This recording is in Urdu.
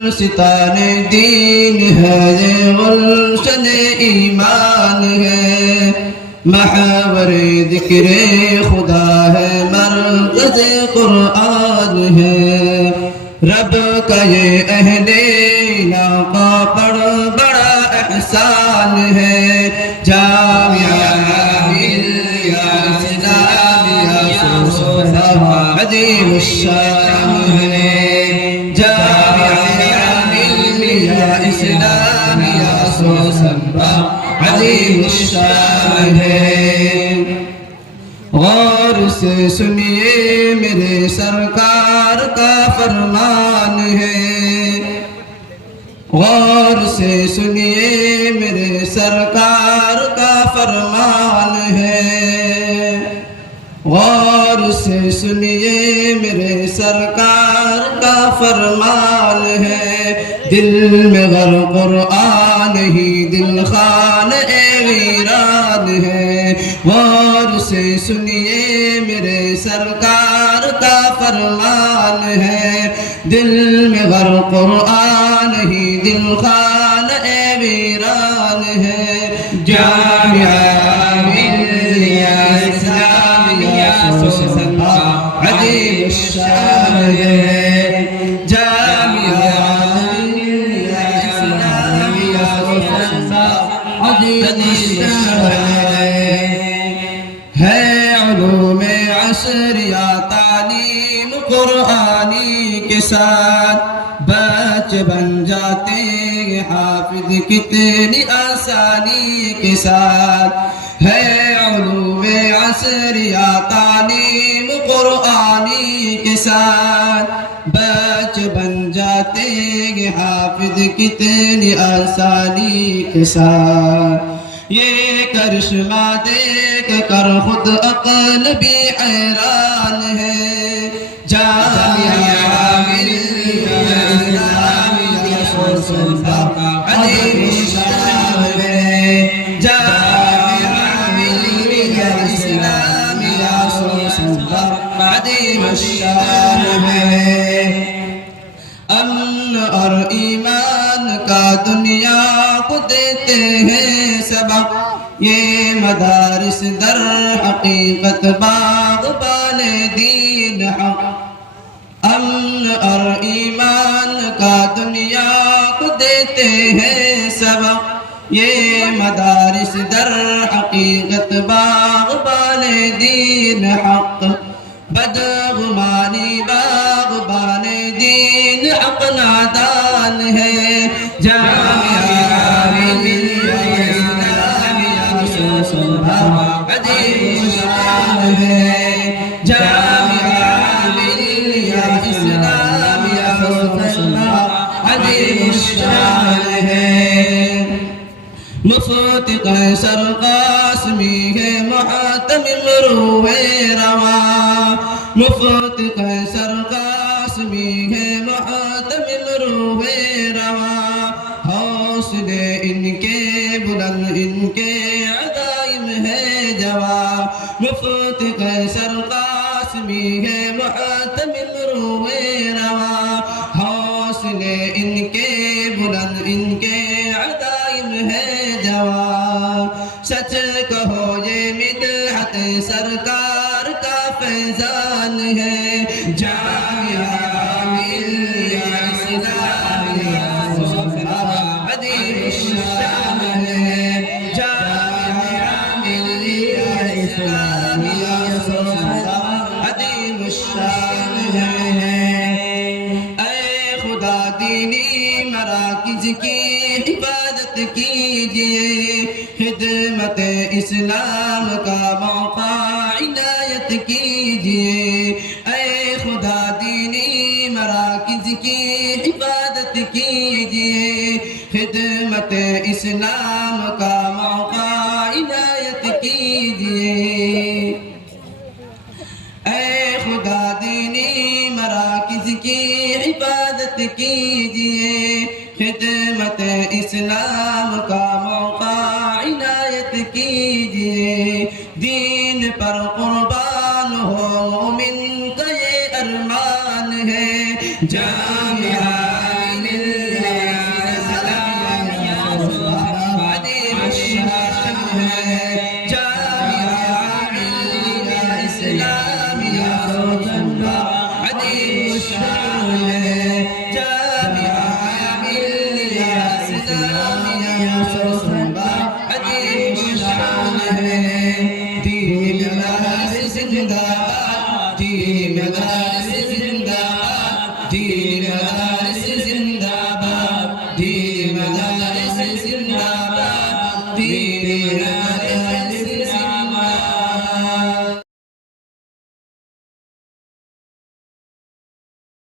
ستان دین ہے یہ گلشن ایمان ہے، محور ذکر خدا ہے، مرکز قرآن ہے۔ رب کا یہ اہل علاقہ پر بڑا احسان ہے، جامعہ ملیہ اسلامیہ عظیم الشان ہے، اسلامیہ عظیم الشان ہے۔ غور سے سنیے میرے سرکار کا فرمان ہے، غور سے سنیے میرے سرکار کا فرمان ہے، غور سے سنیے میرے سرکار کا فرمان ہے۔ دل میں غر قرآن ہی دل خان ویران ہے، غور سے سنیے میرے سرکار کا فرمان ہے۔ دل میں غر قرآن ہی دل خان ویران ہے، جامعہ ملیہ اسلامیہ عظیم الشان ہے، جامعہ ہے علوم عصریہ تعلیم قرآنی کے ساتھ بچے بن جاتے ہیں حافظ کتنی آسانی کے ساتھ، ہے علوم عصریہ تعلیم قرآنی کے ساتھ بچے بن جاتے ہیں حافظ کتنی آسانی کے ساتھ۔ یہ کرشمہ دیکھ کر خود عقل بھی حیران ہے، جامعہ ملیہ اسلامیہ عظیم الشان ہے، جامعہ ملیہ اسلامیہ عظیم الشان ہے۔ امن اور ایمان کا دنیا کو دیتے ہیں سبق، یہ مدارس در حقیقت باغبان دین حق۔ امن اور ایمان کا دنیا کو دیتے ہیں سبق، یہ مدارس در حقیقت باغبان دین حق۔ بدگمانی باغبان دین حق نادان ہے، جامعہ ملیہ اسلامیہ عظیم الشان ہے، جامعہ ملیہ اسلامیہ عظیم الشان ہے۔ مفتی قیصر قاسمی ہے محتمم روح رواں، مفتی قیصر قاسمی ہے محتمم روح رواں، حوصلے ان کے بلند ان کے عزائم ہے جواں۔ مفتی قیصر قاسمی ہے محتمم روح رواں، حوصلے ان کے بلند ان کے عزائم ہے جواں۔ سچ کہو یہ مدحت سرکار کا فیضان ہے، جامعہ ملیہ اسلامیہ عظیم الشان ہے، جامعہ ملیہ اسلامیہ عظیم الشان ہے۔ اے خدا دینی مراکز کی حفاظت کیجئے، خدمت اسلام کا موقع عنایت کیجئے۔ اے خدا دینی مراکز کی حفاظت کیجئے، خدمت اسلام کا موقع عنایت کیجئے۔ اے خدا دینی مراکز کی حفاظت کیجئے، خدمت اسلام کا موقع عنایت کیجئے۔ دین پر قربان ہو مومن کا یہ ارمان ہے، جامعہ دین مدارس زندہ باد، دین مدارس زندہ باد، دین مدارس زندہ باد، دین مدارس زندہ باد، دین